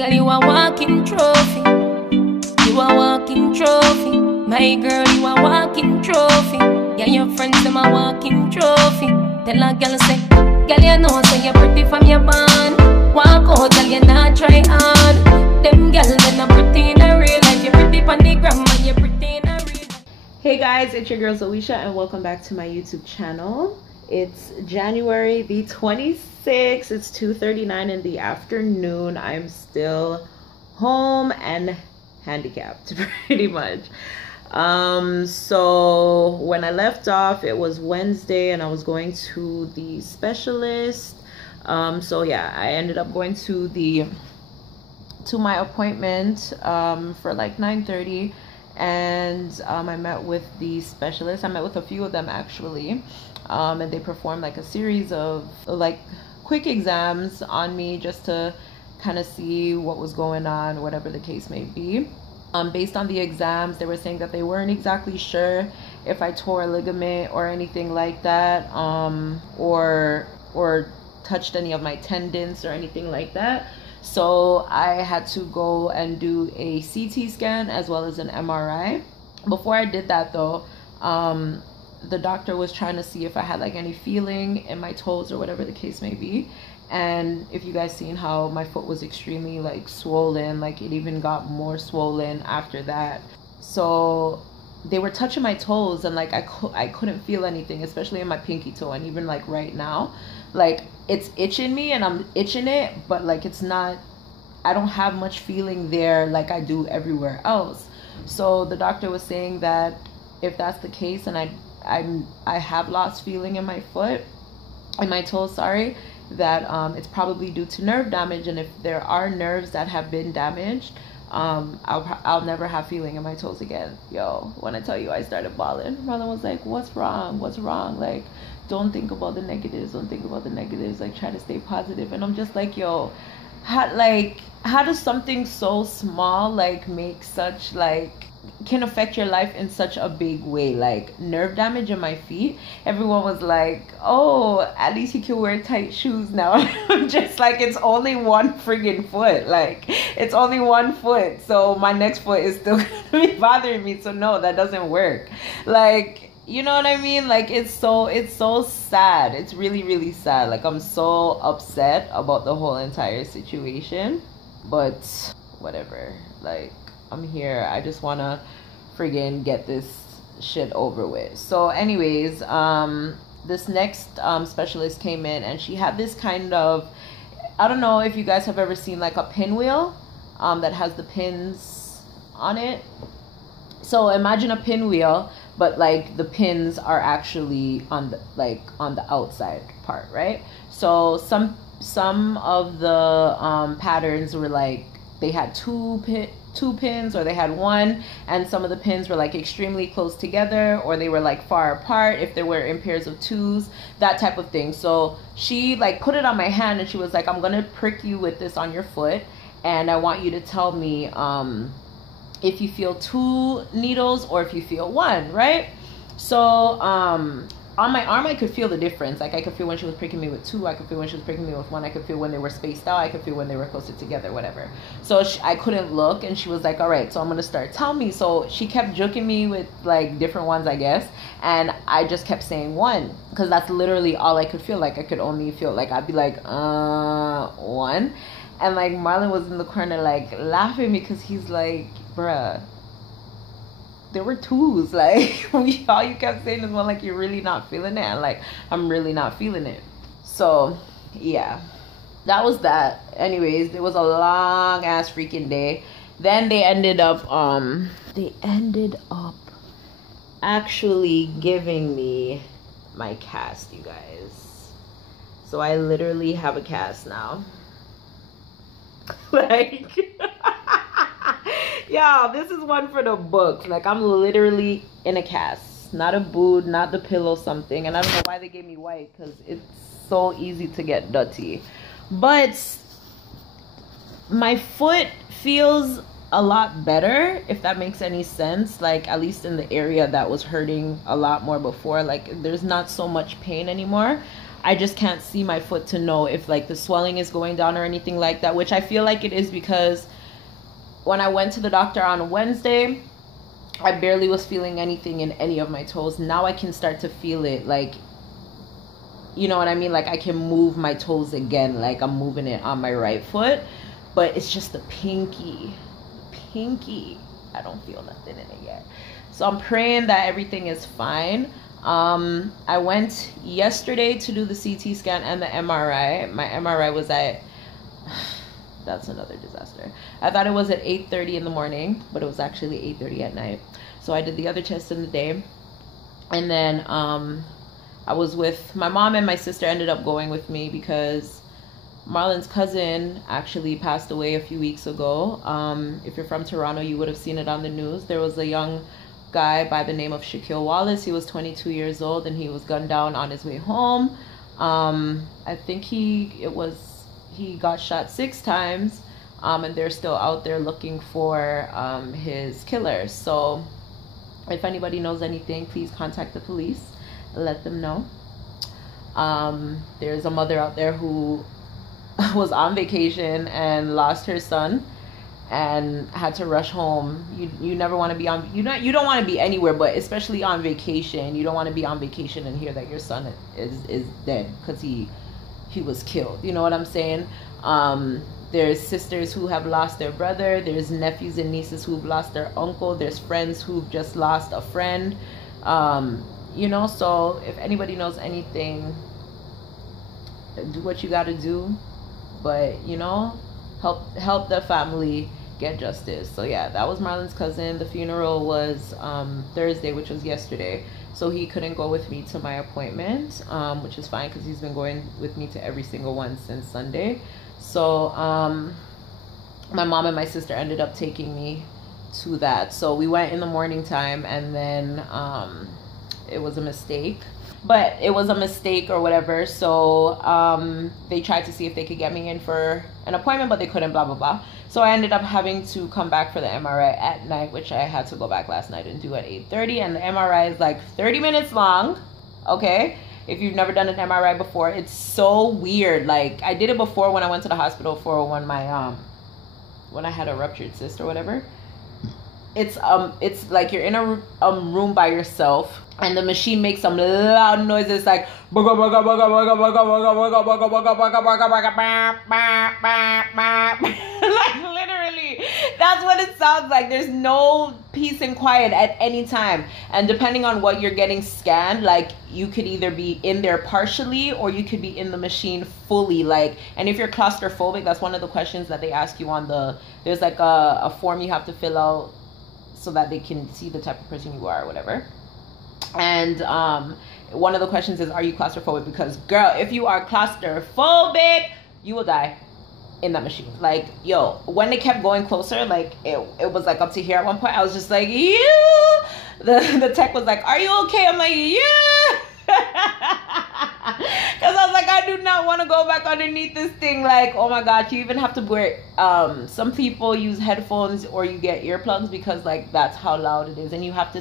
Girl, you a walking trophy. You a walking trophy. My girl, you a walking trophy. Yeah, your friends, them a walking trophy. Tell a girl say, girl, you know say you're pretty from your band. Walk out, girl, you not try hard. Them girls, they not pretty in a real life. You're pretty on the gram, and you're pretty in a real life. Hey guys, it's your girl Zoisha and welcome back to my YouTube channel. It's January the 26th. It's 2:39 in the afternoon. I'm still home and handicapped pretty much. So when I left off, it was Wednesday and I was going to the specialist. So yeah, I ended up going to my appointment for like 9:30. And I met with the specialist. I met with a few of them actually, and they performed like a series of like quick exams on me just to kind of see what was going on, whatever the case may be. Based on the exams, they were saying that they weren't exactly sure if I tore a ligament or anything like that, or touched any of my tendons or anything like that. So I had to go and do a CT scan as well as an MRI. Before I did that though, the doctor was trying to see if I had like any feeling in my toes or whatever the case may be. And if you guys seen how my foot was extremely like swollen, like it even got more swollen after that. So they were touching my toes and like I couldn't feel anything, especially in my pinky toe. And even like right now, like it's itching me and I'm itching it, but like it's not, I don't have much feeling there like I do everywhere else. So the doctor was saying that if that's the case and I have lost feeling in my foot, in my toes, sorry, that it's probably due to nerve damage. And if there are nerves that have been damaged, I'll never have feeling in my toes again. Yo, when I tell you I started bawling, Marlon was like, what's wrong, like don't think about the negatives, like try to stay positive. And I'm just like, yo, how does something so small like make such like can affect your life in such a big way? Like nerve damage in my feet, everyone was like, oh, at least you can wear tight shoes now. I'm just like, it's only one friggin' foot, like it's only one foot, so my next foot is still gonna be bothering me. So no, that doesn't work. Like, you know what I mean? Like it's so sad. It's really sad. Like I'm so upset about the whole entire situation, but whatever, like I'm here. I just want to friggin' get this shit over with. So anyways, this next specialist came in and she had this kind of, I don't know if you guys have ever seen like a pinwheel that has the pins on it. So imagine a pinwheel, but like the pins are actually on the outside part, right? So some of the patterns were like they had two pins, or they had one, and some of the pins were like extremely close together, or they were like far apart if they were in pairs of twos, that type of thing. So she like put it on my hand and she was like, I'm gonna prick you with this on your foot, and I want you to tell me if you feel two needles or if you feel one, right? So on my arm I could feel the difference. Like I could feel when she was pricking me with two, I could feel when she was pricking me with one, I could feel when they were spaced out, I could feel when they were closer together, whatever. So I couldn't look, and she was like, all right, so I'm gonna start, tell me. So she kept joking me with like different ones, I guess, and I just kept saying one, because that's literally all I could feel. Like I could only feel, like I'd be like one, and like Marlon was in the corner like laughing because he's like, bruh, there were twos. Like all you kept saying is, well, like you're really not feeling it, and like I'm really not feeling it. So yeah, that was that. Anyways, it was a long ass freaking day. Then they ended up actually giving me my cast, you guys. So I literally have a cast now. Like y'all, this is one for the books. Like I'm literally in a cast, not a boot, not the pillow, something. And I don't know why they gave me white, because it's so easy to get dirty. But my foot feels a lot better, if that makes any sense. Like at least in the area that was hurting a lot more before, like there's not so much pain anymore. I just can't see my foot to know if like the swelling is going down or anything like that, which I feel like it is, because when I went to the doctor on Wednesday, I barely was feeling anything in any of my toes. Now I can start to feel it, like, you know what I mean? Like I can move my toes again, like I'm moving it on my right foot, but it's just the pinky. I don't feel nothing in it yet. So I'm praying that everything is fine. I went yesterday to do the CT scan and the MRI. My MRI was at, that's another disaster. I thought it was at 8:30 in the morning, but it was actually 8:30 at night. So I did the other test in the day. And then I was with my mom, and my sister ended up going with me because Marlon's cousin actually passed away a few weeks ago. If you're from Toronto, you would have seen it on the news. There was a young guy by the name of Shaquille Wallace. He was 22 years old, and he was gunned down on his way home. I think he got shot 6 times, and they're still out there looking for his killer. So if anybody knows anything, please contact the police, let them know. There's a mother out there who was on vacation and lost her son and had to rush home. You never want to be on, you don't want to be anywhere, but especially on vacation. You don't want to be on vacation and hear that your son is dead because he was killed. You know what I'm saying? There's sisters who have lost their brother. There's nephews and nieces who've lost their uncle. There's friends who've just lost a friend. You know, so if anybody knows anything, do what you got to do, but you know, help the family get justice. So yeah, that was Marlon's cousin. The funeral was Thursday, which was yesterday, so he couldn't go with me to my appointment, which is fine because he's been going with me to every single one since Sunday. So my mom and my sister ended up taking me to that. So we went in the morning time, and then it was a mistake, but it was a mistake or whatever. So they tried to see if they could get me in for an appointment, but they couldn't, blah blah blah. So I ended up having to come back for the MRI at night, which I had to go back last night and do at 8:30. And the MRI is like 30 minutes long. Okay, if you've never done an MRI before, it's so weird. Like I did it before when I went to the hospital for when I had a ruptured cyst or whatever. It's like you're in a room by yourself, and the machine makes some loud noises like like literally, that's what it sounds like. There's no peace and quiet at any time, and depending on what you're getting scanned, like you could either be in there partially or you could be in the machine fully. Like, and if you're claustrophobic, that's one of the questions that they ask you on there's like a form you have to fill out so that they can see the type of person you are or whatever. And one of the questions is, are you claustrophobic? Because girl, if you are claustrophobic, you will die in that machine. Like, yo, when they kept going closer, like it was like up to here at one point, I was just like, yeah. The tech was like, are you okay? I'm like, yeah. Because I was like, I do not want to go back underneath this thing. Like, oh my god, you even have to wear some people use headphones or you get earplugs because like that's how loud it is, and you have to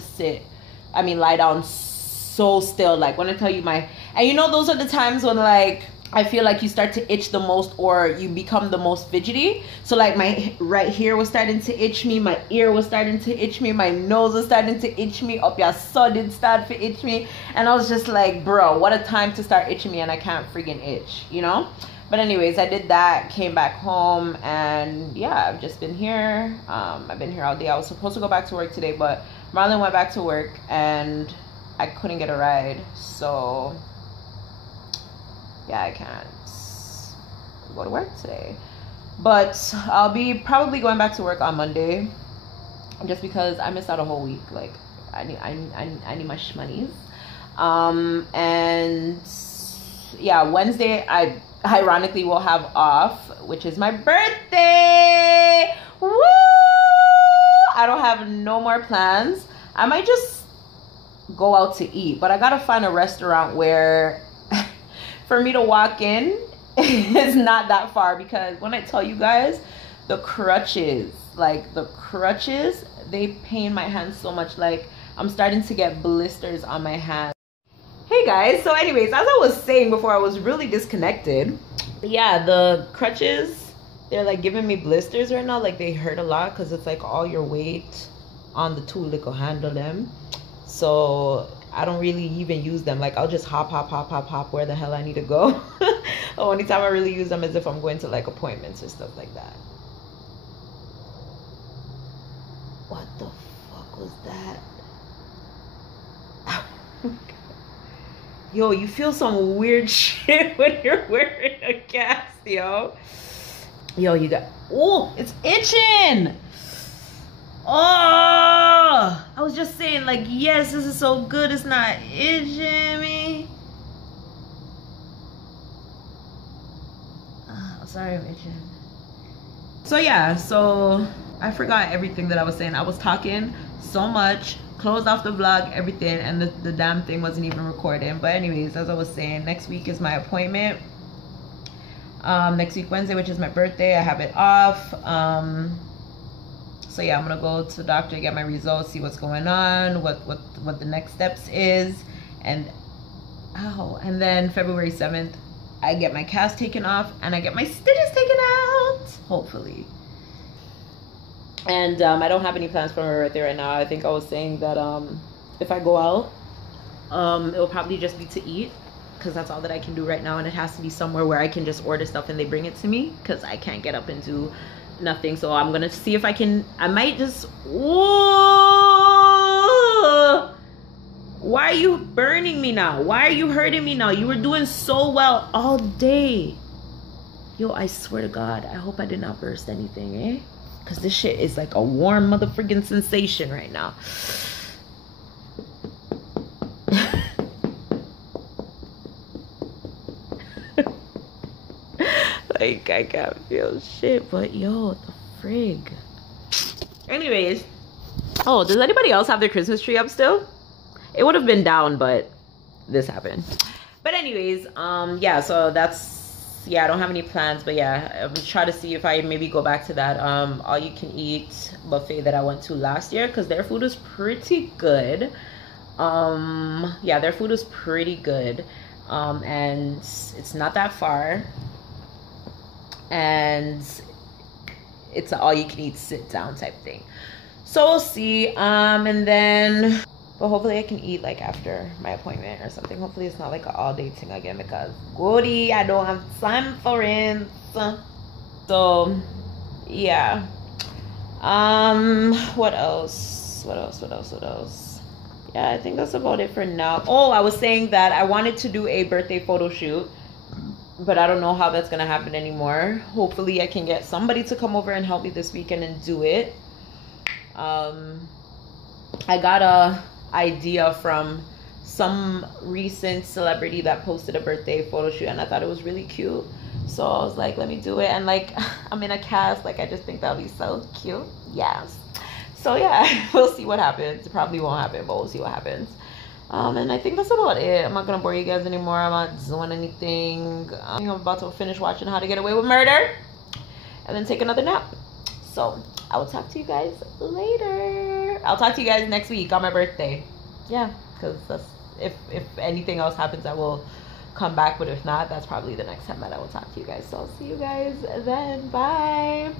lie down so still. Like when I tell you and you know, those are the times when like I feel like you start to itch the most, or you become the most fidgety. So like my right here was starting to itch me, my ear was starting to itch me, my nose was starting to itch me, up your sudden start to itch me, and I was just like, bro, what a time to start itching me, and I can't freaking itch, you know? But anyways, I did that, came back home, and yeah, I've just been here. I've been here all day. I was supposed to go back to work today, but Marlon went back to work and I couldn't get a ride, so yeah, I can't go to work today. But I'll be probably going back to work on Monday, just because I missed out a whole week. Like I need my shmoneys. And yeah, Wednesday I ironically will have off, which is my birthday. Woo! I don't have no more plans. I might just go out to eat, but I gotta find a restaurant where for me to walk in is not that far, because when I tell you guys, the crutches, they pain my hands so much. Like I'm starting to get blisters on my hands. Hey guys, so anyways, as I was saying before, I was really disconnected. Yeah, the crutches, they're like giving me blisters right now. Like they hurt a lot because it's like all your weight on the tool that could handle them. So I don't really even use them. Like I'll just hop where the hell I need to go. The only time I really use them is if I'm going to like appointments or stuff like that. What the fuck was that? Yo, you feel some weird shit when you're wearing a cast, yo. Yo, you got... Oh, it's itching. Oh, I was just saying, like, yes, this is so good. It's not itching me. I'm sorry, I'm itching. So, yeah, so I forgot everything that I was saying. I was talking so much, closed off the vlog, everything, and the damn thing wasn't even recording. But anyways, as I was saying, next week is my appointment. Next week Wednesday, which is my birthday, I have it off. So yeah, I'm gonna go to the doctor, get my results, see what's going on, what the next steps is, and then February 7th I get my cast taken off and I get my stitches taken out, hopefully. And I don't have any plans for my birthday right now. I think I was saying that if I go out, it will probably just be to eat, because that's all that I can do right now, and it has to be somewhere where I can just order stuff and they bring it to me, because I can't get up and do nothing. So I'm gonna see if I can. I might just... Whoa! Why are you burning me now? Why are you hurting me now? You were doing so well all day. Yo, I swear to God, I hope I did not burst anything, eh? Because this shit is like a warm motherfucking sensation right now. Like, I can't feel shit, but yo, the frig. Anyways, oh, does anybody else have their Christmas tree up still? It would have been down, but this happened. But anyways, yeah, so that's, yeah, I don't have any plans, but yeah, I'm trying to see if I maybe go back to that all you can eat buffet that I went to last year, because their food was pretty good. Yeah, their food was pretty good, and it's not that far, and it's an all you can eat sit down type thing. So we'll see. And then, but hopefully I can eat like after my appointment or something. Hopefully it's not like an all day thing again, because goody, I don't have time for it. So yeah. What else? Yeah, I think that's about it for now. Oh, I was saying that I wanted to do a birthday photo shoot, but I don't know how that's gonna happen anymore. Hopefully I can get somebody to come over and help me this weekend and do it. I got a idea from some recent celebrity that posted a birthday photo shoot, and I thought it was really cute. So I was like, let me do it. And like, I'm in a cast, like I just think that'll be so cute. Yes. So yeah, we'll see what happens. It probably won't happen, but we'll see what happens. And I think that's about it. I'm not gonna bore you guys anymore. I'm not doing anything. I think I'm about to finish watching How to Get Away with Murder and then take another nap. So I will talk to you guys later. I'll talk to you guys next week on my birthday. Yeah, because that's, if anything else happens, I will come back. But if not, that's probably the next time that I will talk to you guys. So I'll see you guys then. Bye.